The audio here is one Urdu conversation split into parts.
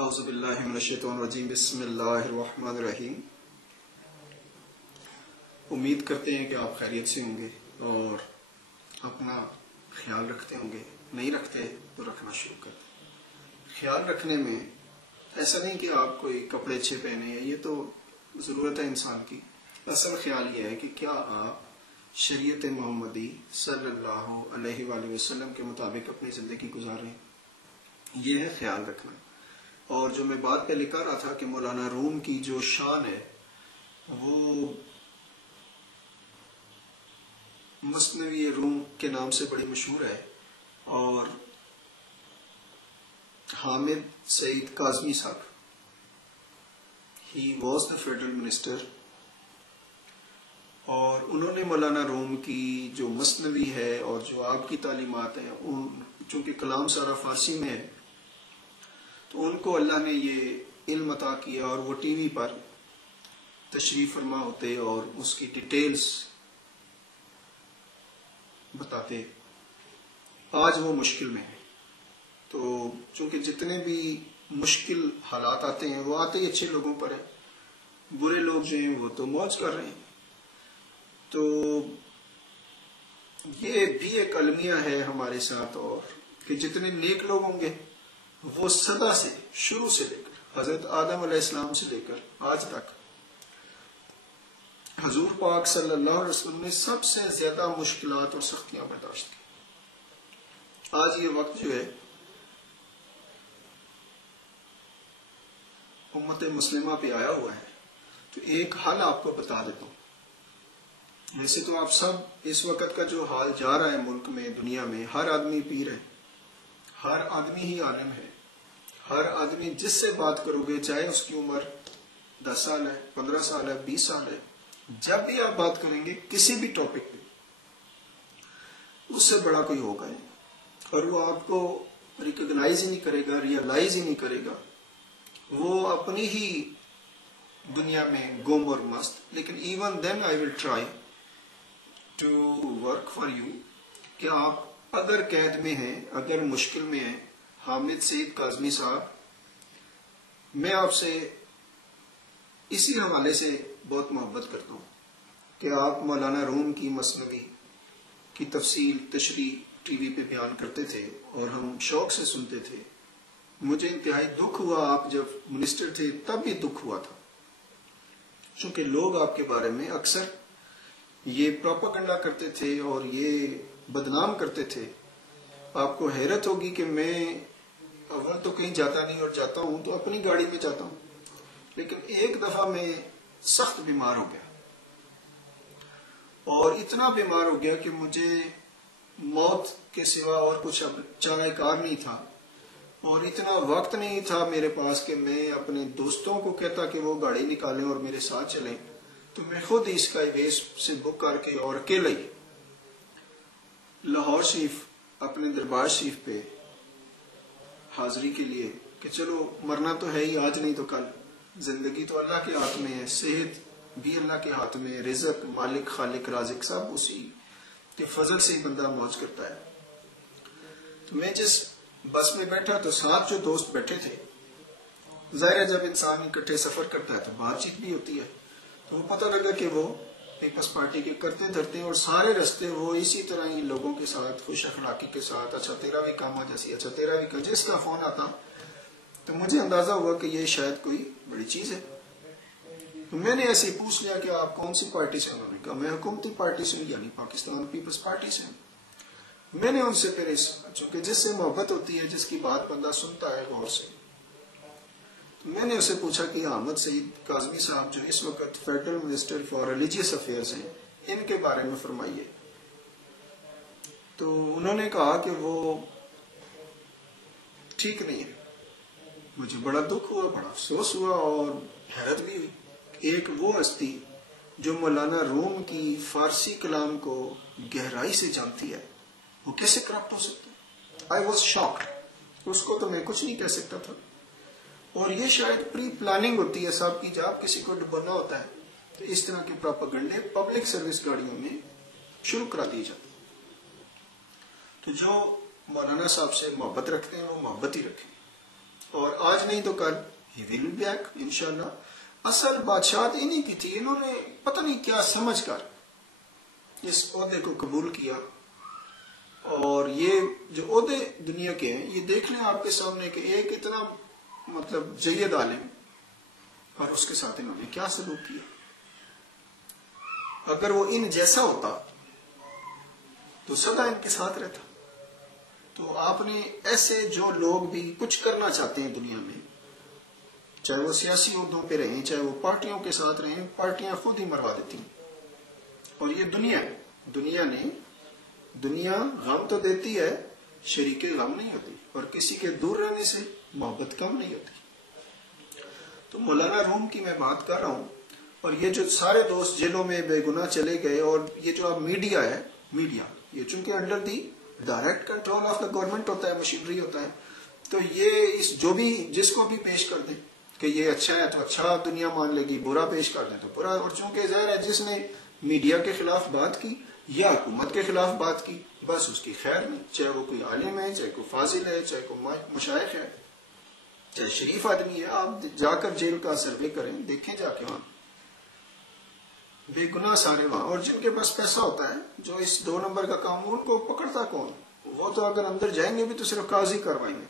اعوذ باللہ من الشیطان الرجیم بسم اللہ الرحمن الرحیم۔ امید کرتے ہیں کہ آپ خیریت سے ہوں گے اور اپنا خیال رکھتے ہوں گے، نہیں رکھتے تو رکھنا شروع کر دیں۔ خیال رکھنے میں ایسا نہیں کہ آپ کوئی کپڑے اچھے پہنے ہیں، یہ تو ضرورت ہے انسان کی۔ اصل خیال یہ ہے کہ کیا آپ شریعت محمدی صلی اللہ علیہ وآلہ وسلم کے مطابق اپنی زندگی گزار رہے ہیں، یہ ہے خیال رکھنا۔ اور جو میں بات پہلے کہہ رہا تھا کہ مولانا روم کی جو شان ہے وہ مثنوی روم کے نام سے بڑی مشہور ہے، اور حامد سعید کاظمی صاحب he was the federal minister, اور انہوں نے مولانا روم کی جو مثنوی ہے اور جو آپ کی تعلیمات ہیں، چونکہ کلام سارا فارسی میں ہے تو ان کو اللہ نے یہ علم عطا کیا، اور وہ ٹی وی پر تشریف فرما ہوتے اور اس کی ڈیٹیلز بتاتے۔ آج وہ مشکل میں ہے، تو چونکہ جتنے بھی مشکل حالات آتے ہیں وہ آتے ہی اچھے لوگوں پر ہیں، برے لوگ جو ہیں وہ تو موج کر رہے ہیں۔ تو یہ بھی ایک المیہ ہے ہمارے ساتھ، اور کہ جتنے نیک لوگ ہوں گے وہ صدا سے، شروع سے لے کر حضرت آدم علیہ السلام سے لے کر آج تک حضور پاک صلی اللہ علیہ وسلم نے سب سے زیادہ مشکلات اور سختیاں برداشت کی۔ آج یہ وقت جو ہے امت مسلمہ پہ آیا ہوا ہے، تو ایک حال آپ کو بتا دیتا ہوں۔ ویسے تو آپ سب اس وقت کا جو حال جا رہا ہے ملک میں، دنیا میں، ہر آدمی پیر ہے، ہر آدمی ہی عالم ہے، ہر آدمی جس سے بات کرو گے چاہے اس کی عمر 10 سال ہے، 15 سال ہے، 20 سال ہے، جب بھی آپ بات کریں گے کسی بھی ٹاپک پہ اس سے بڑا کوئی ہوگا نہیں، اور وہ آپ کو ریکگنائز ہی نہیں کرے گا، ریئلائز ہی نہیں کرے گا، وہ اپنی ہی دنیا میں گم اور مست۔ لیکن even then I will try to work for you کہ آپ اگر قید میں ہیں، اگر مشکل میں ہیں۔ حامد سعید کاظمی صاحب، میں آپ سے اسی حوالے سے بہت محبت کرتا ہوں کہ آپ مولانا روم کی مثنوی کی تفصیل تشریح ٹی وی پہ بیان کرتے تھے اور ہم شوق سے سنتے تھے۔ مجھے انتہائی دکھ ہوا، آپ جب منسٹر تھے تب بھی دکھ ہوا تھا، چونکہ لوگ آپ کے بارے میں اکثر یہ پروپیگنڈا کرتے تھے اور یہ بدنام کرتے تھے۔ آپ کو حیرت ہوگی کہ میں اول تو کہیں جاتا نہیں، اور جاتا ہوں تو اپنی گاڑی میں جاتا ہوں، لیکن ایک دفعہ میں سخت بیمار ہو گیا، اور اتنا بیمار ہو گیا کہ مجھے موت کے سوا اور کچھ اب چارہ کار نہیں تھا، اور اتنا وقت نہیں تھا میرے پاس کہ میں اپنے دوستوں کو کہتا کہ وہ گاڑی نکالیں اور میرے ساتھ چلیں، تو میں خود ہی اسکائی ویز سے بک کر کے اور اکیلے ہی لاہور شریف اپنے دربار شریف پہ حاضری کے لیے، کہ چلو مرنا تو ہے ہی، آج نہیں تو کل، زندگی تو اللہ کے ہاتھ میں ہے، صحت بھی اللہ کے ہاتھ میں، رزق مالک خالق رازق سب اسی کے فضل سے ہی بندہ موج کرتا ہے۔ تو میں جس بس میں بیٹھا تو ساتھ جو دوست بیٹھے تھے، ظاہر ہے جب انسان اکٹھے سفر کرتا ہے تو بات چیت بھی ہوتی ہے، تو وہ پتہ لگا کہ وہ پیپلز پارٹی کے کرتے دھرتے، اور سارے رستے وہ اسی طرح ہی لوگوں کے ساتھ خوش اخلاقی کے ساتھ، اچھا تیرا بھی کام آ جیسی، اچھا تیرا بھی کام، جس کا فون آتا تو مجھے اندازہ ہوا کہ یہ شاید کوئی بڑی چیز ہے۔ تو میں نے ایسے پوچھ لیا کہ آپ کون سی پارٹی سے؟ انہوں نے کہا میں حکومتی پارٹی سے ہوں، یعنی پاکستان پیپلز پارٹی سے ہوں۔ میں نے ان سے پھر چونکہ جس سے محبت ہوتی ہے، جس کی بات بندہ سنتا ہے غور سے، تو میں نے اسے پوچھا کہ حامد سعید کاظمی صاحب جو اس وقت federal minister for religious affairs ہیں، ان کے بارے میں فرمائیے۔ تو انہوں نے کہا کہ وہ ٹھیک نہیں ہے۔ مجھے بڑا دکھ ہوا، بڑا افسوس ہوا، اور حیرت بھی ہوئی۔ ایک وہ ہستی جو مولانا روم کی فارسی کلام کو گہرائی سے جانتی ہے، وہ کیسے کرپٹ ہو سکتا ہے؟ I was shocked. اس کو تو میں کچھ نہیں کہہ سکتا تھا، اور یہ شاید پری پلاننگ ہوتی ہے صاحب کی، جب آپ کسی کو ڈبونا ہوتا ہے تو اس طرح کے پروپیگنڈے پبلک سروس گاڑیوں میں شروع کرا دی جاتی۔ تو جو مولانا صاحب سے محبت رکھتے ہیں وہ محبت ہی رکھیں، اور آج نہیں تو کل ہی ول بی بیک انشاءاللہ. اصل بادشاہت انہی کی تھی. انہوں نے پتہ نہیں کیا سمجھ کر اس عہدے کو قبول کیا. اور یہ جو عہدے دنیا کے ہیں یہ دیکھ لیں آپ کے سامنے کہ ایک اتنا مطلب جید عالم اور اس کے ساتھ انہوں نے کیا سلوک کیا. اگر وہ ان جیسا ہوتا تو سدا ان کے ساتھ رہتا. تو آپ نے ایسے جو لوگ بھی کچھ کرنا چاہتے ہیں دنیا میں، چاہے وہ سیاسی عہدوں پہ رہیں، چاہے وہ پارٹیوں کے ساتھ رہیں، پارٹیاں خود ہی مروا دیتی ہیں. اور یہ دنیا غم تو دیتی ہے، شریک غم نہیں ہوتی، اور کسی کے دور رہنے سے محبت کم نہیں ہوتی. تو مولانا روم کی میں بات کر رہا ہوں. اور یہ جو سارے دوست جیلوں میں بے گناہ چلے گئے، اور یہ جو اب میڈیا ہے، میڈیا یہ چونکہ under the direct control of the government ہوتا ہے، مشینری ہوتا ہے، تو یہ جو بھی جس کو بھی پیش کر دیں کہ یہ اچھا ہے تو اچھا دنیا مان لے گی، برا پیش کر دیں تو برا. اور چونکہ ظاہر ہے جس نے میڈیا کے خلاف بات کی یا حکومت کے خلاف بات کی، بس اس کی خیر نہیں، چاہے وہ کوئی عالم ہے، چاہے کوئی فاضل ہے، چاہے کوئی مشائخ ہے، چاہے شریف آدمی ہے. آپ جا کر جیل کا سروے کریں، دیکھیں جا کے وہاں بے گناہ سارے وہاں. اور جن کے پاس پیسہ ہوتا ہے، جو اس 2 نمبر کا کام، ان کو پکڑتا کون؟ وہ تو اگر اندر جائیں گے بھی تو صرف قاضی کروائیں گے.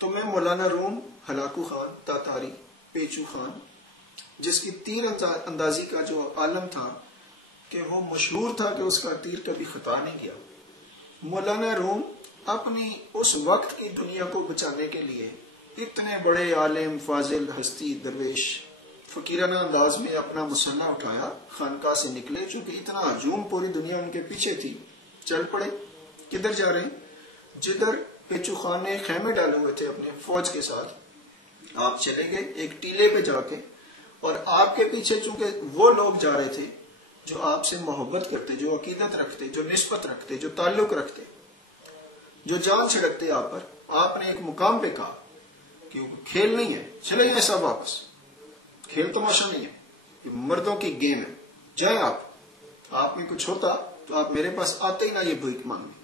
تو میں مولانا روم، ہلاکو خان تاتاری، پیچو خان، جس کی تیر اندازی کا جو عالم تھا کہ وہ مشہور تھا کہ اس کا تیر کبھی خطا نہیں کیا. مولانا روم اپنی اس وقت کی دنیا کو بچانے کے لیے اتنے بڑے عالم، فاضل، ہستی، درویش، فقیرانہ انداز میں اپنا مسلح اٹھایا، خانقاہ سے نکلے. چونکہ اتنا ہجوم پوری دنیا ان کے پیچھے تھی، چل پڑے. کدھر جا رہے ہیں؟ جدھر پیچو خان نے خیمے ڈالے ہوئے تھے اپنے فوج کے ساتھ، آپ چلے گئے ایک ٹیلے پہ جا کے. اور آپ کے پیچھے چونکہ وہ لوگ جا رہے تھے جو آپ سے محبت کرتے، جو عقیدت رکھتے، جو نسبت رکھتے، جو تعلق رکھتے، جو جان چھڑکتے آپ پر. آپ نے ایک مقام پہ کہا کہ کھیل نہیں ہے، چلے جائیں سب واپس، کھیل تماشا نہیں ہے، یہ مردوں کی گیم ہے، جائیں آپ میں کچھ ہوتا تو آپ میرے پاس آتے ہی نہ یہ بھیک مانگنے.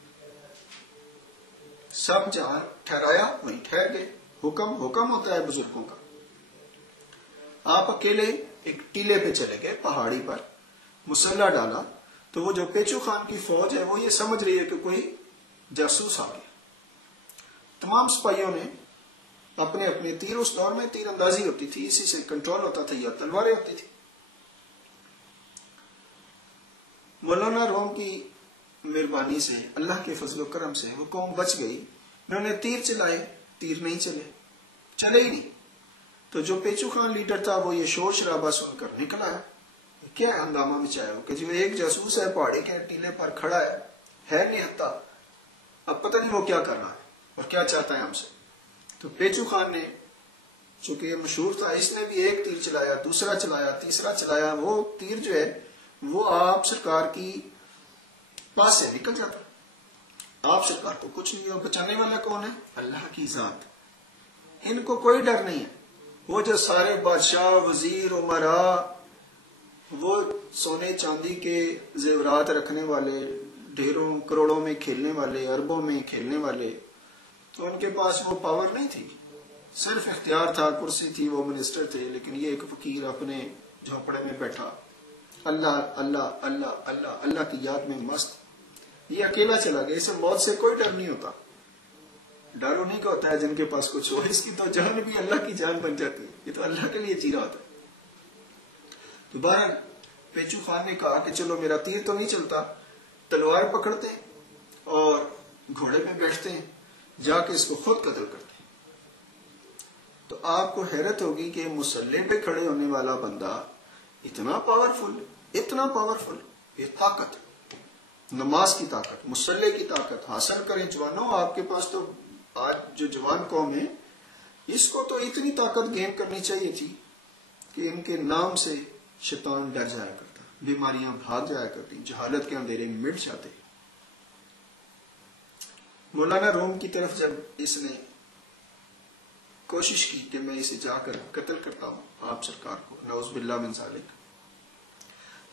سب جہاں ٹھہرایا وہیں ٹھہر گئے. حکم ہوتا ہے بزرگوں کا. آپ اکیلے ایک ٹیلے پہ چلے گئے، پہاڑی پر مسلح ڈالا. تو وہ جو پیچو خان کی فوج ہے وہ یہ سمجھ رہی ہے کہ کوئی جاسوس آ گیا. تمام سپاہیوں نے اپنے اپنے تیر، اس دور میں تیر اندازی ہوتی تھی، اسی سے کنٹرول ہوتا تھا، یا تلواریں ہوتی تھی. مولانا روم کی مہربانی سے، اللہ کے فضل و کرم سے وہ قوم بچ گئی. انہوں نے تیر چلائے، تیر نہیں چلے ہی نہیں. تو جو پیچو خان لیڈر تھا وہ یہ شور شرابہ سن کر نکل آیا. کیا ہنگامہ مچایا ہو کہ جو ایک جاسوس ہے پہاڑی کے ٹیلے پر کھڑا ہے نہیں ہتا، اب پتہ نہیں وہ کیا کر رہا ہے اور کیا چاہتا ہے ہم سے. تو پیچو خان نے، چونکہ یہ مشہور تھا، اس نے بھی ایک تیر چلایا، دوسرا چلایا، تیسرا چلایا. وہ تیر جو ہے وہ آپ سرکار کی پاس سے نکل جاتا. آپ سرکار کو کچھ نہیں ہو. بچانے والا کون ہے؟ اللہ کی ذات. ان کو کوئی ڈر نہیں ہے. وہ جو سارے بادشاہ، وزیر، امراء، وہ سونے چاندی کے زیورات رکھنے والے، ڈھیروں کروڑوں میں کھیلنے والے، اربوں میں کھیلنے والے، تو ان کے پاس وہ پاور نہیں تھی، صرف اختیار تھا، کرسی تھی، وہ منسٹر تھے. لیکن یہ ایک فقیر اپنے جھونپڑے میں بیٹھا، اللہ اللہ اللہ اللہ اللہ کی یاد میں مست. یہ اکیلا چلا گیا. اسے موت سے کوئی ڈر نہیں ہوتا. ڈر انہیں کا ہوتا ہے جن کے پاس کچھ ہو. اس کی تو جان بھی اللہ کی جان بن جاتی ہے. یہ تو اللہ کے لیے چیرا ہوتا ہے. تو بہرحال پیچو خان نے کہا کہ چلو میرا تیر تو نہیں چلتا، تلوار پکڑتے ہیں اور گھوڑے پہ بیٹھتے ہیں، جا کے اس کو خود قتل کرتے ہیں. تو آپ کو حیرت ہوگی کہ مسلح پہ کھڑے ہونے والا بندہ اتنا پاورفل، یہ طاقت، نماز کی طاقت، مسلح کی طاقت حاصل کریں. جوانوں، آپ کے پاس تو آج جو جوان قوم ہے، اس کو تو اتنی طاقت گین کرنی چاہیے تھی کہ ان کے نام سے شیطان ڈر جایا کرتا، بیماریاں بھاگ جایا کرتی، جہالت کے اندھیرے میں مٹ جاتے. مولانا روم کی طرف جب اس نے کوشش کی کہ میں اسے جا کر قتل کرتا ہوں آپ سرکار کو، نعوذ باللہ من ذالک،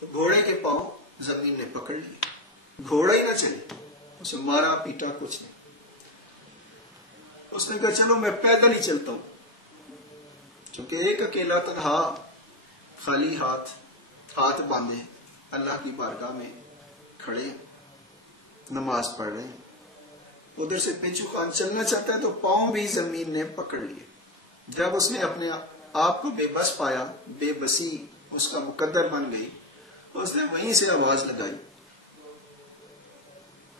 تو گھوڑے کے پاؤں زمین نے پکڑ لیے، گھوڑا ہی نہ چلے، اسے مارا پیٹا کچھ نہیں. اس نے کہا چلو میں پیدل ہی چلتا ہوں، کیونکہ ایک اکیلا تنہا خالی ہاتھ باندھے اللہ کی بارگاہ میں کھڑے نماز پڑھ رہے ہیں، ادھر سے پنچو خان چلنا چاہتا ہے تو پاؤں بھی زمین نے پکڑ لیے۔ جب اس نے اپنے آپ کو بے بس پایا، بے بسی اس کا مقدر بن گئی، اس نے وہیں سے آواز لگائی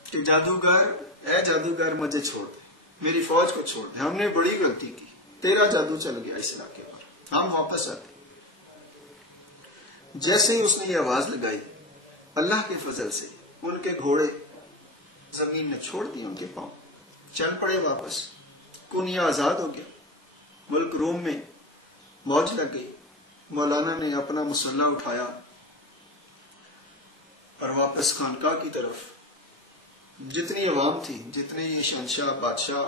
کہ جادوگر، اے جادوگر مجھے چھوڑ دے، میری فوج کو چھوڑ دے، ہم نے بڑی غلطی کی، تیرا جادو چل گیا اس علاقے پر، ہم واپس آتے۔ جیسے ہی اس نے یہ آواز لگائی، اللہ کے فضل سے ان کے گھوڑے زمین نے چھوڑ دی، ان کے پاؤں چل پڑے واپس، کونیا آزاد ہو گیا، ملک روم میں موج لگ گئی۔ مولانا نے اپنا مسلح اٹھایا اور واپس خانقاہ کی طرف، جتنی عوام تھی، جتنے یہ شہنشاہ بادشاہ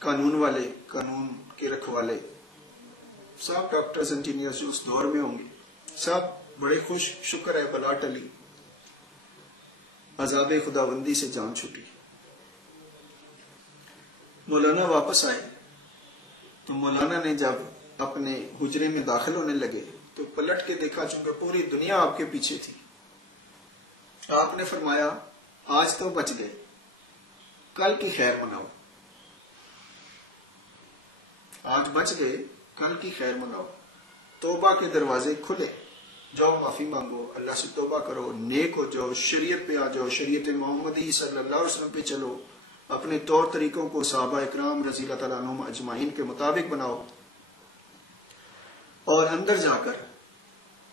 قانون والے، قانون کے رکھوالے، سب ڈاکٹرز انجینئرز جو اس دور میں ہوں گے، سب بڑے خوش، شکر ہے بلا ٹلی، عذاب خداوندی سے جان چھٹی۔ مولانا واپس آئے تو مولانا نے جب اپنے حجرے میں داخل ہونے لگے تو پلٹ کے دیکھا، چونکہ پوری دنیا آپ کے پیچھے تھی، آپ نے فرمایا آج تو بچ گئے، کل کی خیر مناؤ، آج بچ گئے، کل کی خیر مناؤ، توبہ کے دروازے کھلے، جاؤ معافی مانگو، اللہ سے توبہ کرو، نیک ہو جاؤ، شریعت پہ آ جاؤ، شریعت محمدی صلی اللہ علیہ وسلم پہ چلو، اپنے طور طریقوں کو صحابہ اکرام رضی اللہ تعالیٰ عنہم اجمعین کے مطابق بناؤ۔ اور اندر جا کر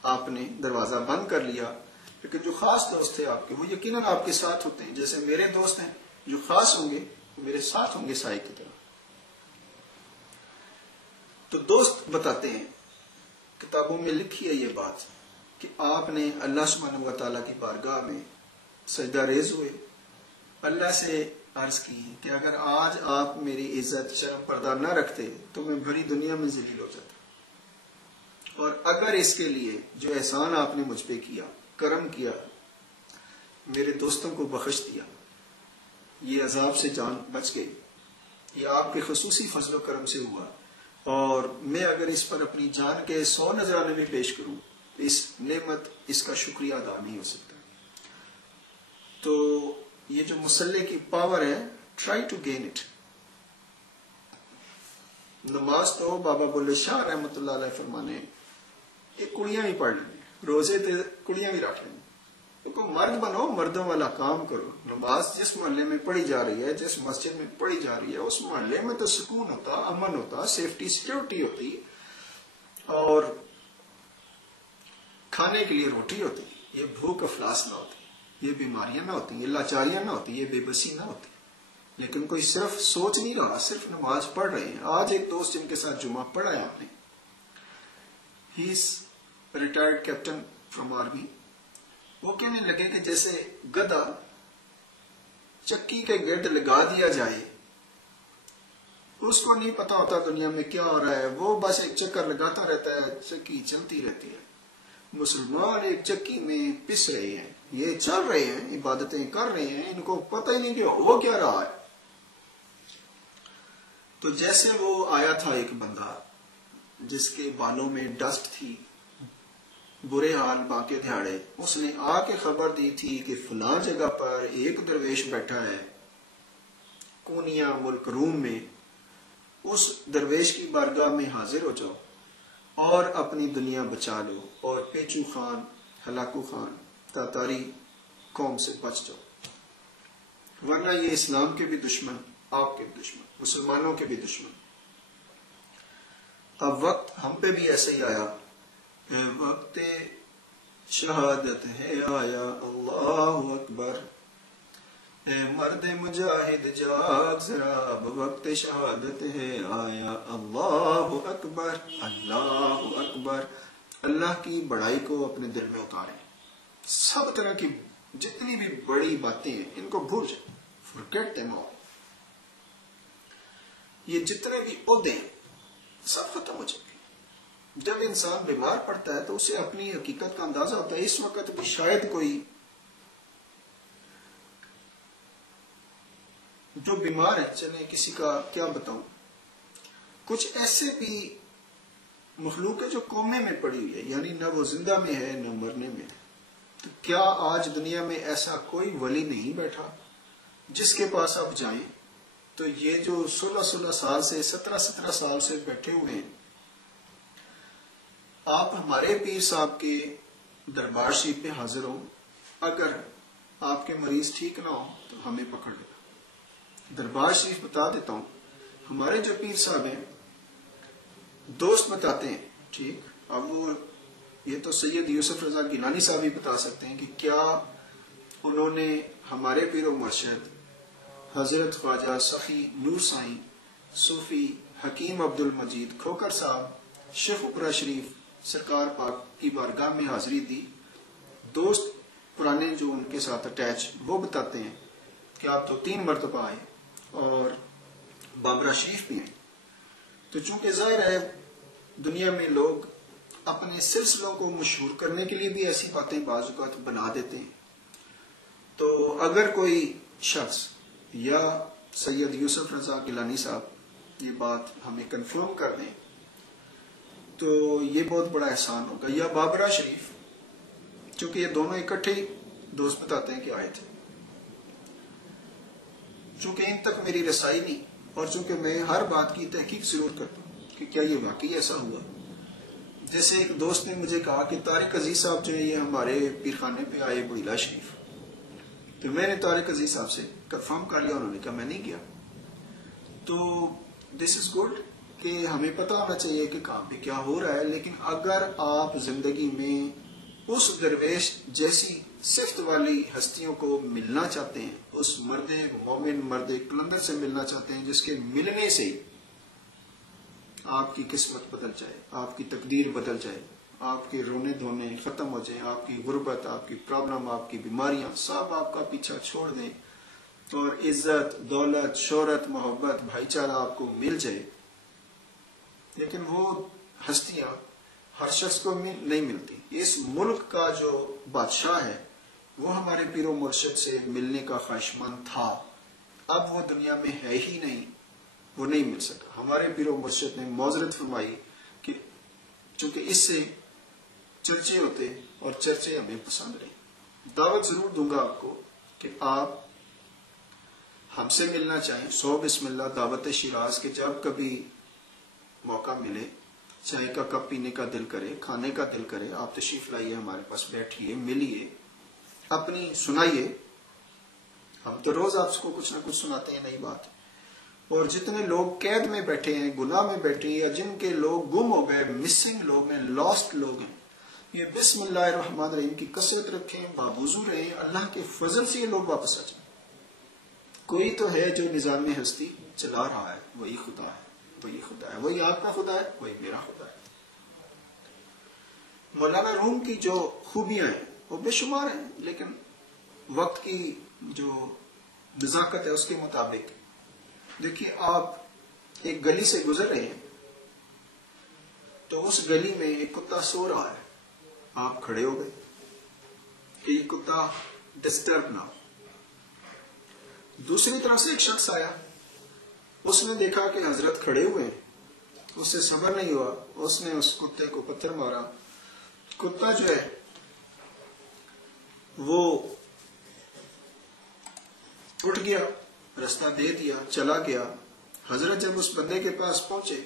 آپ نے دروازہ بند کر لیا، لیکن جو خاص دوست تھے آپ کے، وہ یقیناً آپ کے ساتھ ہوتے ہیں، جیسے میرے دوست ہیں، جو خاص ہوں گے میرے ساتھ ہوں گے سائے کی طرح۔ تو دوست بتاتے ہیں، کتابوں میں لکھی ہے یہ بات کہ آپ نے اللہ سبحانہ و تعالیٰ کی بارگاہ میں سجدہ ریز ہوئے، اللہ سے عرض کی کہ اگر آج آپ میری عزت شرم پردہ نہ رکھتے تو میں بھری دنیا میں ذلیل ہو جاتا، اور اگر اس کے لیے جو احسان آپ نے مجھ پہ کیا، کرم کیا، میرے دوستوں کو بخش دیا، یہ عذاب سے جان بچ گئی، یہ آپ کے خصوصی فضل و کرم سے ہوا، اور میں اگر اس پر اپنی جان کے 100 نذرانے بھی پیش کروں اس نعمت، اس کا شکریہ ادا نہیں ہو سکتا۔ تو یہ جو مسلح کی پاور ہے، ٹرائی ٹو گین اٹ۔ نماز تو بابا بلے شاہ رحمۃ اللہ علیہ فرمانے، یہ کڑیاں بھی پڑھ لیں، روزے تے کڑیاں بھی رکھ لیں، دیکھو مرد بنو، مردوں والا کام کرو۔ نماز جس محلے میں پڑھی جا رہی ہے، جس مسجد میں پڑھی جا رہی ہے، اس محلے میں تو سکون ہوتا، امن ہوتا، سیفٹی سیکورٹی ہوتی، اور کھانے کے لیے روٹی ہوتی، یہ بھوک افلاس نہ ہوتی، یہ بیماریاں نہ ہوتی، یہ لاچاریاں نہ ہوتی، یہ بے بسی نہ ہوتی۔ لیکن کوئی صرف سوچ نہیں رہا، صرف نماز پڑھ رہے ہیں۔ آج ایک دوست جن کے ساتھ جمعہ پڑھا ہے آپ نے، ہی از ریٹائرڈ کیپٹن فرام آرمی، وہ کہنے لگے کہ جیسے گدھا چکی کے گرد لگا دیا جائے، اس کو نہیں پتا ہوتا دنیا میں کیا ہو رہا ہے، وہ بس ایک چکر لگاتا رہتا ہے، چکی چلتی رہتی ہے۔ مسلمان ایک چکی میں پس رہے ہیں، یہ چل رہے ہیں، عبادتیں کر رہے ہیں، ان کو پتہ ہی نہیں کہ وہ کیا رہا ہے۔ تو جیسے وہ آیا تھا ایک بندہ جس کے بالوں میں ڈسٹ تھی، برے حال باقی دہاڑے، اس نے آ کے خبر دی تھی کہ فلاں جگہ پر ایک درویش بیٹھا ہے کونیا ملک روم میں، اس درویش کی بارگاہ میں حاضر ہو جاؤ اور اپنی دنیا بچا لو، اور پیچو خان، ہلاکو خان، تاتاری قوم سے بچ جاؤ، ورنہ یہ اسلام کے بھی دشمن، آپ کے بھی دشمن، مسلمانوں کے بھی دشمن۔ اب وقت ہم پہ بھی ایسے ہی آیا، اے وقت شہادت ہے آیا، اللہ اکبر، اے مرد مجاہد جاگ ذرا، اب وقت شہادت ہے آیا، اللہ اکبر، اللہ اکبر۔ اللہ کی بڑائی کو اپنے دل میں اتاریں، سب طرح کی جتنی بھی بڑی باتیں ہیں ان کو بھول جائیں، forget them all۔ یہ جتنے بھی عہدے ہیں سب ختم ہو جائیں گے۔ جب انسان بیمار پڑتا ہے تو اسے اپنی حقیقت کا اندازہ ہوتا ہے، اس وقت بھی شاید کوئی جو بیمار ہیں، چلیں کسی کا کیا بتاؤں، کچھ ایسے بھی مخلوق ہے جو کومے میں پڑی ہوئی ہے، یعنی نہ وہ زندہ میں ہے نہ مرنے میں ہے. تو کیا آج دنیا میں ایسا کوئی ولی نہیں بیٹھا جس کے پاس آپ جائیں تو یہ جو 16 سال سے 17 سال سے بیٹھے ہوئے ہیں، آپ ہمارے پیر صاحب کے دربار شریف پہ حاضر ہوں، اگر آپ کے مریض ٹھیک نہ ہو تو ہمیں پکڑ لے. دربار شریف بتا دیتا ہوں، ہمارے جو پیر صاحب ہیں دوست بتاتے ہیں، ٹھیک، اب وہ یہ تو سید یوسف رضا گیلانی صاحب ہی بتا سکتے ہیں کہ کیا انہوں نے ہمارے پیر و مرشد حضرت خواجہ سخی نور سائیں صوفی حکیم عبد المجید کھوکر صاحب شیخ اپرا شریف سرکار پاک کی بارگاہ میں حاضری دی. دوست پرانے جو ان کے ساتھ اٹیچ وہ بتاتے ہیں کہ آپ تو 3 مرتبہ آئے اور بابرا شریف بھی ہیں. تو چونکہ ظاہر ہے دنیا میں لوگ اپنے سلسلوں کو مشہور کرنے کے لیے بھی ایسی باتیں بعض اوقات بنا دیتے ہیں. تو اگر کوئی شخص یا سید یوسف رضا گیلانی صاحب یہ بات ہمیں کنفرم کر دیں تو یہ بہت بڑا احسان ہوگا، یا بابرا شریف، چونکہ یہ دونوں اکٹھے ہی دوست بتاتے ہیں کہ آئے تھے. چونکہ ان تک میری رسائی نہیں اور چونکہ میں ہر بات کی تحقیق ضرور کرتا ہوں کہ کیا یہ واقعی ایسا ہوا. جیسے ایک دوست نے مجھے کہا کہ طارق عزیز صاحب جو ہے یہ ہمارے پیرخانے پہ آئے بڑیلا شریف، تو میں نے طارق عزیز صاحب سے کنفرم کر لیا، انہوں نے کہا میں نہیں گیا. تو دس از گڈ کہ ہمیں پتہ ہونا چاہیے کہ کہاں پہ کیا ہو رہا ہے. لیکن اگر آپ زندگی میں اس درویش جیسی صفت والی ہستیوں کو ملنا چاہتے ہیں، اس مرد مومن مرد کلندر سے ملنا چاہتے ہیں جس کے ملنے سے آپ کی قسمت بدل جائے، آپ کی تقدیر بدل جائے، آپ کے رونے دھونے ختم ہو جائیں، آپ کی غربت، آپ کی پرابلم، آپ کی بیماریاں سب آپ کا پیچھا چھوڑ دیں اور عزت دولت شہرت محبت بھائی چارہ آپ کو مل جائے، لیکن وہ ہستیاں ہر شخص کو نہیں ملتی. اس ملک کا جو بادشاہ ہے وہ ہمارے پیر و مرشد سے ملنے کا خواہشمند تھا، اب وہ دنیا میں ہے ہی نہیں، وہ نہیں مل سکا. ہمارے پیر و مرشد نے معذرت فرمائی کہ چونکہ اس سے چرچے ہوتے اور چرچے ہمیں پسند نہیں. دعوت ضرور دوں گا آپ کو کہ آپ ہم سے ملنا چاہیں، 100 بسم اللہ دعوت شیراز کے جب کبھی موقع ملے، چائے کا کپ پینے کا دل کرے، کھانے کا دل کرے، آپ تشریف لائیے، ہمارے پاس بیٹھیے، ملیے، اپنی سنائیے. ہم تو روز آپ کو کچھ نہ کچھ سناتے ہیں نئی بات. اور جتنے لوگ قید میں بیٹھے ہیں، گناہ میں بیٹھے ہیں، یا جن کے لوگ گم ہو گئے، مسنگ لوگ ہیں، لاسٹ لوگ ہیں، یہ بسم اللہ الرحمن الرحیم کی کثرت رکھیں، بابوزو رہیں، اللہ کے فضل سے یہ لوگ واپس آ جائیں. کوئی تو ہے جو نظام ہستی چلا رہا ہے، وہی خدا ہے، وہی خدا ہے، وہی آپ کا خدا ہے، وہی میرا خدا ہے. مولانا روم کی جو خوبیاں ہیں وہ بے شمار ہیں، لیکن وقت کی جو نزاکت ہے اس کے مطابق دیکھیے، آپ ایک گلی سے گزر رہے ہیں تو اس گلی میں ایک کتا سو رہا ہے، آپ کھڑے ہو گئے کہ یہ کتا ڈسٹرب نہ ہو. دوسری طرف سے ایک شخص آیا، اس نے دیکھا کہ حضرت کھڑے ہوئے ہیں، اس سے صبر نہیں ہوا، اس نے اس کتے کو پتھر مارا. کتا جو ہے وہ اٹھ گیا، رستہ دے دیا، چلا گیا. حضرت جب اس بندے کے پاس پہنچے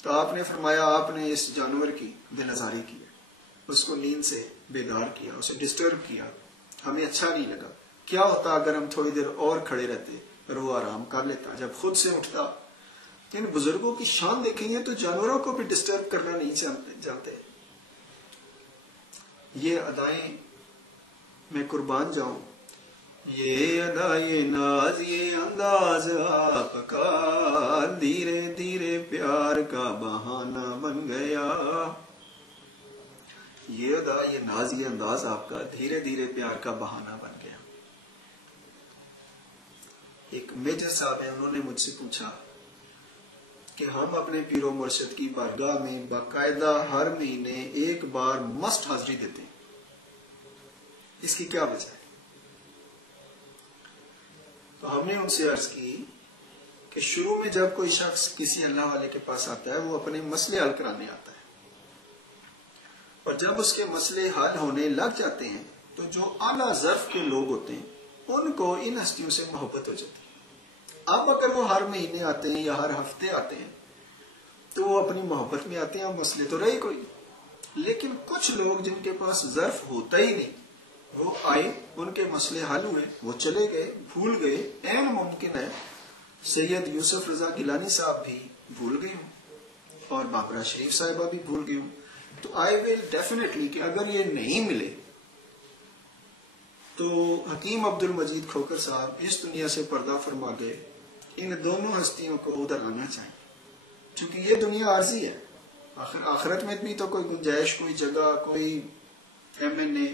تو آپ نے فرمایا آپ نے اس جانور کی دل آزاری کی، اس کو نیند سے بیدار کیا، اسے ڈسٹرب کیا، ہمیں اچھا نہیں لگا. کیا ہوتا اگر ہم تھوڑی دیر اور کھڑے رہتے اور وہ آرام کر لیتا، جب خود سے اٹھتا. ان بزرگوں کی شان دیکھیں گے تو جانوروں کو بھی ڈسٹرب کرنا نہیں جانتے. یہ ادائیں میں قربان جاؤں، یہ ادائے ناز یہ انداز آپ کا دھیرے دھیرے پیار کا بہانہ بن گیا. یہ ادا یہ ناز یہ انداز آپ کا دھیرے دھیرے پیار کا بہانہ بن گیا. ایک میجر صاحب ہیں، انہوں نے مجھ سے پوچھا کہ ہم اپنے پیر و مرشد کی بارگاہ میں باقاعدہ ہر مہینے ایک بار مسٹ حاضری دیتے ہیں، اس کی کیا وجہ ہے؟ تو ہم نے ان سے عرض کی کہ شروع میں جب کوئی شخص کسی اللہ والے کے پاس آتا ہے وہ اپنے مسئلے حل کرانے آتا ہے، اور جب اس کے مسئلے حل ہونے لگ جاتے ہیں تو جو اعلیٰ ظرف کے لوگ ہوتے ہیں ان کو ان ہستیوں سے محبت ہو جاتی ہے۔ اب اگر وہ ہر مہینے آتے ہیں یا ہر ہفتے آتے ہیں تو وہ اپنی محبت میں آتے ہیں، اب مسئلے تو رہے کوئی۔ لیکن کچھ لوگ جن کے پاس ظرف ہوتا ہی نہیں، وہ آئے، ان کے مسئلے حل ہوئے، وہ چلے گئے، بھول گئے، عین ممکن ہے سید یوسف رضا گیلانی صاحب بھی بھول گئے ہوں اور بابرہ شریف صاحبہ بھی بھول گئے ہوں، تو آئی ول ڈیفینیٹلی کہ اگر یہ نہیں ملے تو حکیم عبد المجید کھوکر صاحب اس دنیا سے پردہ فرما گئے، ان دونوں ہستیوں کو ادھر آنا چاہیے، کیونکہ یہ دنیا عارضی ہے، آخرت میں بھی تو کوئی گنجائش، کوئی جگہ، کوئی MNA،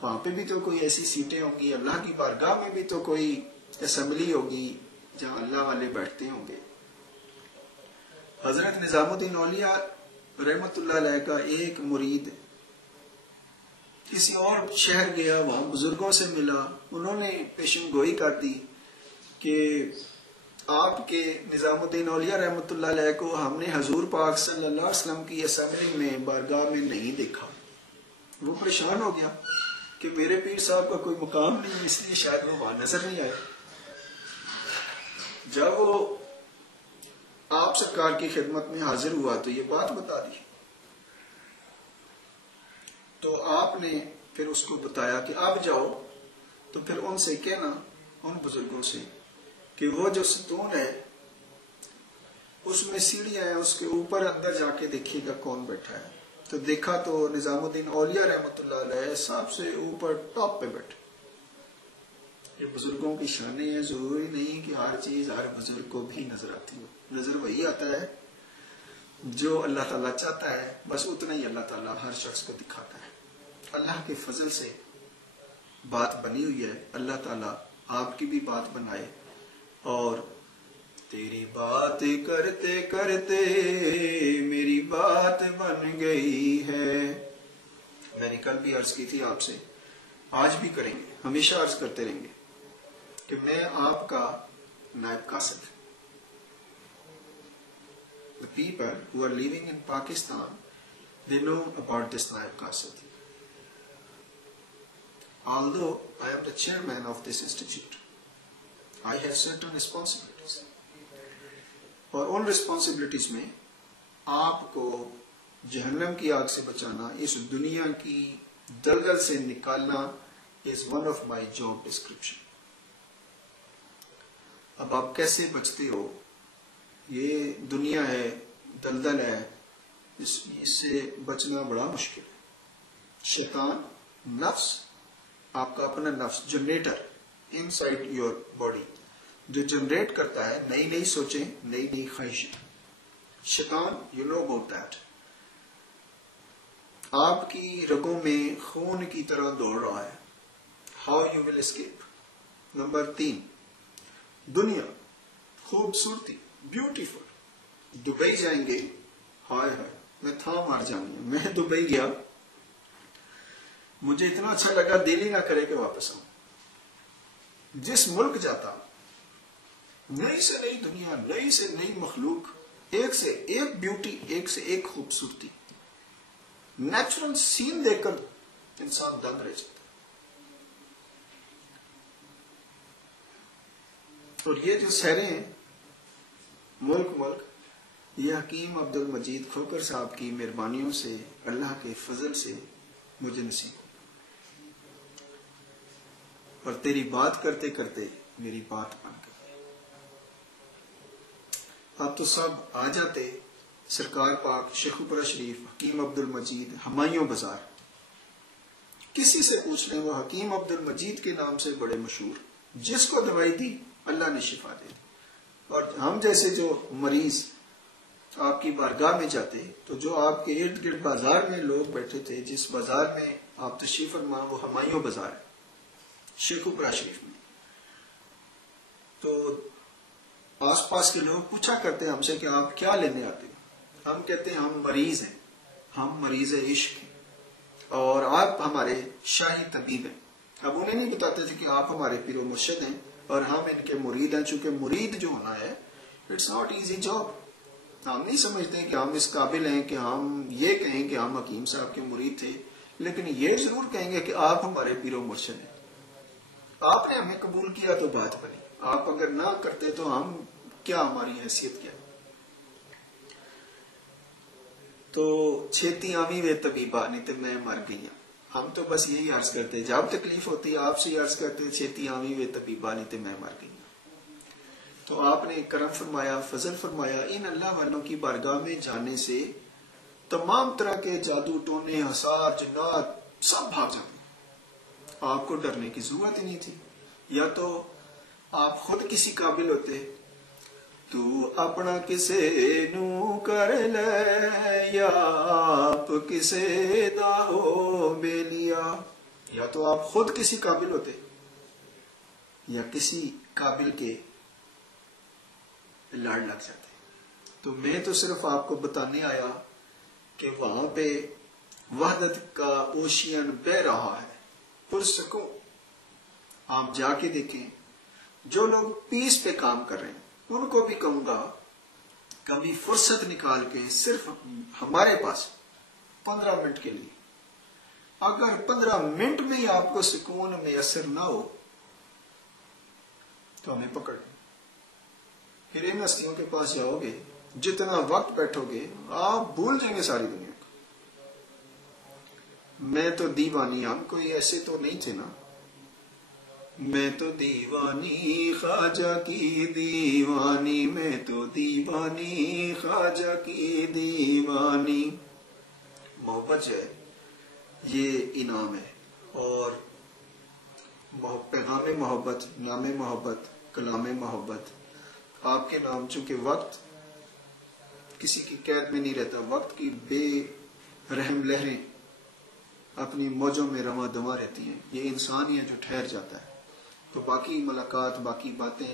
وہاں پہ بھی تو کوئی ایسی سیٹیں ہوں گی، اللہ کی بارگاہ میں بھی تو کوئی اسمبلی ہوگی جہاں اللہ والے بیٹھتے ہوں گے۔ حضرت نظام الدین اولیاء رحمت اللہ علیہ کا ایک مرید کسی اور شہر گیا، وہاں بزرگوں سے ملا، انہوں نے پیشن گوئی کر دی کہ آپ کے نظام الدین اولیاء رحمت اللہ علیہ کو ہم نے حضور پاک صلی اللہ علیہ وسلم کی اسمبلی میں، بارگاہ میں نہیں دیکھا۔ وہ پریشان ہو گیا کہ میرے پیر صاحب کا کوئی مقام نہیں، اس لیے شاید وہ وہاں نظر نہیں آئے۔ جب وہ آپ سرکار کی خدمت میں حاضر ہوا تو یہ بات بتا دی، تو آپ نے پھر اس کو بتایا کہ اب جاؤ تو پھر ان سے کہنا، ان بزرگوں سے، کہ وہ جو ستون ہے اس میں سیڑھیاں ہیں، اس کے اوپر اندر جا کے دیکھیے گا کون بیٹھا ہے۔ تو دیکھا تو نظام الدین اولیاء رحمت اللہ علیہ سب سے اوپر ٹاپ پہ بیٹھے۔ یہ بزرگوں کی شانیں ہیں، ضروری نہیں کہ ہر چیز ہر بزرگ کو بھی نظر آتی ہو، نظر وہی آتا ہے جو اللہ تعالیٰ چاہتا ہے، بس اتنا ہی اللہ تعالیٰ ہر شخص کو دکھاتا ہے۔ اللہ کے فضل سے بات بنی ہوئی ہے، اللہ تعالیٰ آپ کی بھی بات بنائے، اور تیری بات کرتے کرتے میری بات بن گئی ہے۔ میں نے کل بھی عرض کی تھی آپ سے، آج بھی کریں گے، ہمیشہ عرض کرتے رہیں گے کہ میں آپ کا نائب قاصد۔ The people who are living in Pakistan, they know about this naib qasid. Although I am the chairman of this institute, I have certain responsibilities. اور ان responsibilities میں آپ کو جہنم کی آگ سے بچانا، اس دنیا کی دلدل سے نکالنا is one of my job description. اب آپ کیسے بچتے ہو؟ یہ دنیا ہے، دلدل ہے، اس سے بچنا بڑا مشکل ہے۔ شیطان، نفس، آپ کا اپنا نفس، generator in side your body, جو جنریٹ کرتا ہے نئی نئی سوچیں، نئی نئی خواہشیں۔ شیطان، یو نو اباؤٹ دیٹ، آپ کی رگوں میں خون کی طرح دوڑ رہا ہے۔ How you will escape? Number 3، دنیا، خوبصورتی، بیوٹیفل۔ دبئی جائیں گے، ہائے ہائے میں تھا مار جاؤں گا۔ میں دبئی گیا، مجھے اتنا اچھا لگا، دل ہی نہ کرے کہ واپس آؤں۔ جس ملک جاتا، نئی سے نئی دنیا، نئی سے نئی مخلوق، ایک سے ایک بیوٹی، ایک سے ایک خوبصورتی، نیچرل سین دیکھ کر انسان دنگ رہ جاتا۔ اور یہ جو سیریں ہیں ملک یہ حکیم عبد المجید کھوکر صاحب کی مہربانیوں سے، اللہ کے فضل سے مجھے نصیب ہو، اور تیری بات کرتے کرتے میری بات بن گئی۔ اب تو سب آ جاتے، سرکار پاک شیخوپورہ شریف، حکیم عبد المجید، ہمایوں بازار، کسی سے پوچھ لیں وہ حکیم عبد المجید کے نام سے بڑے مشہور، جس کو دوائی دی اللہ نے شفا دے دی۔ اور ہم جیسے جو مریض آپ کی بارگاہ میں جاتے، تو جو آپ کے ارد گرد بازار میں لوگ بیٹھے تھے، جس بازار میں آپ تشریف فرما، وہ ہمایوں بازار ہے شیخوپورہ شریف میں، تو آس پاس کے لوگ پوچھا کرتے ہم سے کہ آپ کیا لینے آتے ہیں؟ ہم کہتے ہیں ہم مریض ہیں، ہم مریض عشق ہیں، اور آپ ہمارے شاہی طبیب ہیں۔ اب انہیں نہیں بتاتے تھے کہ آپ ہمارے پیر و مرشد ہیں، اور ہم ان کے مرید ہیں. چونکہ مرید جو ہونا ہے اٹس ناٹ ایزی جاب. ہم نہیں سمجھتے کہ ہم اس قابل ہیں کہ ہم یہ کہیں کہ ہم حکیم صاحب کے مرید تھے، لیکن یہ ضرور کہیں گے کہ آپ ہمارے پیر و مرشد ہیں. آپ نے ہمیں قبول کیا تو بات بنی، آپ اگر نہ کرتے تو ہم کیا، ہماری حیثیت کیا. تو چھیتی آمی وے طبیبہ نہیں تو میں مر گئی ہوں. ہم تو بس یہی عرض کرتے، جب تکلیف ہوتی آپ سے عرض کرتے چھیتی آمی وے طبیبہ نہیں تو میں مر گئی ہوں. تو آپ نے کرم فرمایا، فضل فرمایا. ان اللہ والوں کی بارگاہ میں جانے سے تمام طرح کے جادو ٹونے حسار جنات سب بھاگ جاتے. آپ کو ڈرنے کی ضرورت ہی نہیں تھی. یا تو آپ خود کسی قابل ہوتے، تو اپنا کسے نو کر لے یا آپ کسے دا ہو بے لیا. یا تو آپ خود کسی قابل ہوتے یا کسی قابل کے لڑ لگ جاتے. تو میں تو صرف آپ کو بتانے آیا کہ وہاں پہ وحدت کا اوشین بہ رہا ہے پرسکون. آپ جا کے دیکھیں. جو لوگ پیس پہ کام کر رہے ہیں ان کو بھی کہوں گا کبھی فرصت نکال کے صرف ہمارے پاس 15 منٹ کے لیے، اگر 15 منٹ میں ہی آپ کو سکون میسر نہ ہو تو ہمیں پکڑ لیں. پھر ان ہستیوں کے پاس جاؤ گے، جتنا وقت بیٹھو گے آپ بھول جائیں گے ساری دنیا کو. میں تو دیوانی، ہم کوئی ایسے تو نہیں تھے نا. میں تو دیوانی خواجہ کی دیوانی، میں تو دیوانی خواجہ کی دیوانی. محبت جو ہے یہ انعام ہے. اور پیغام محبت، نام محبت، کلام محبت، آپ کے نام. چونکہ وقت کسی کی قید میں نہیں رہتا، وقت کی بے رحم لہریں اپنی موجوں میں رواں دواں رہتی ہیں. یہ انسان ہی ہے جو ٹھہر جاتا ہے. تو باقی ملاقات، باقی باتیں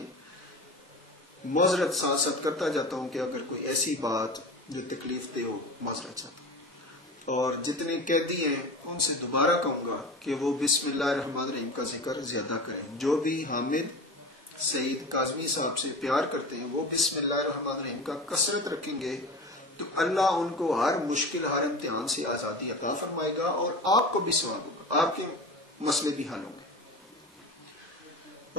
معذرت ساتھ ساتھ کرتا جاتا ہوں کہ اگر کوئی ایسی بات جو تکلیف دہ ہو معذرت چاہتا ہوں. اور جتنے قیدی ہیں ان سے دوبارہ کہوں گا کہ وہ بسم اللہ الرحمن الرحیم کا ذکر زیادہ کریں. جو بھی حامد سعید کاظمی صاحب سے پیار کرتے ہیں وہ بسم اللہ الرحمن الرحیم کا کثرت رکھیں گے تو اللہ ان کو ہر مشکل، ہر امتحان سے آزادی عطا فرمائے گا، اور آپ کو بھی ثواب ہوگا، آپ کے مسئلے بھی حل ہوں گے.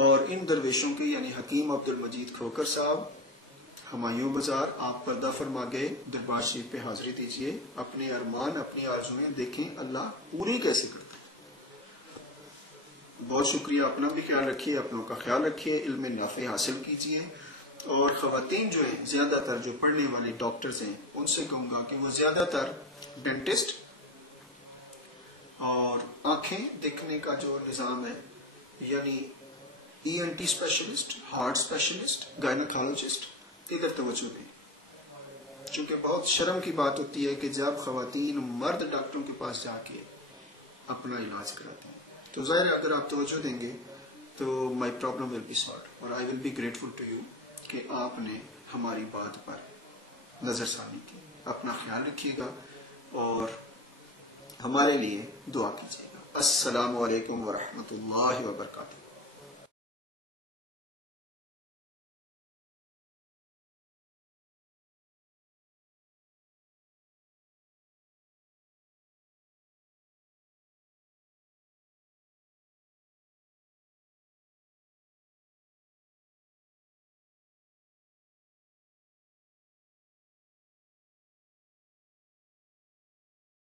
اور ان درویشوں کے یعنی حکیم عبد المجید کھوکر صاحب، ہمایوں بازار، آپ پردہ فرما گئے، دربار شریف پہ حاضری دیجئے. اپنے ارمان، اپنی آرزویں دیکھیں اللہ پوری کیسے کرتا ہے. بہت شکریہ. اپنا بھی خیال رکھیے، اپنوں کا خیال رکھیے، علم نافع حاصل کیجئے. اور خواتین جو ہیں زیادہ تر جو پڑھنے والے ڈاکٹرز ہیں ان سے کہوں گا کہ وہ زیادہ تر ڈینٹسٹ اور آنکھیں دیکھنے کا جو نظام ہے یعنی ENT specialist, heart specialist, gynaecologist, ادھر توجہ دیں. چونکہ بہت شرم کی بات ہوتی ہے کہ جب خواتین مرد ڈاکٹروں کے پاس جا کے اپنا علاج کراتے ہیں تو ظاہر ہے اگر آپ توجہ دیں گے تو my problem will be solved. اور I will be grateful to you کہ آپ نے ہماری بات پر نظر ثانی کی. اپنا خیال رکھیے گا اور ہمارے لیے دعا کیجیے گا. السلام علیکم ورحمۃ اللہ وبرکاتہ.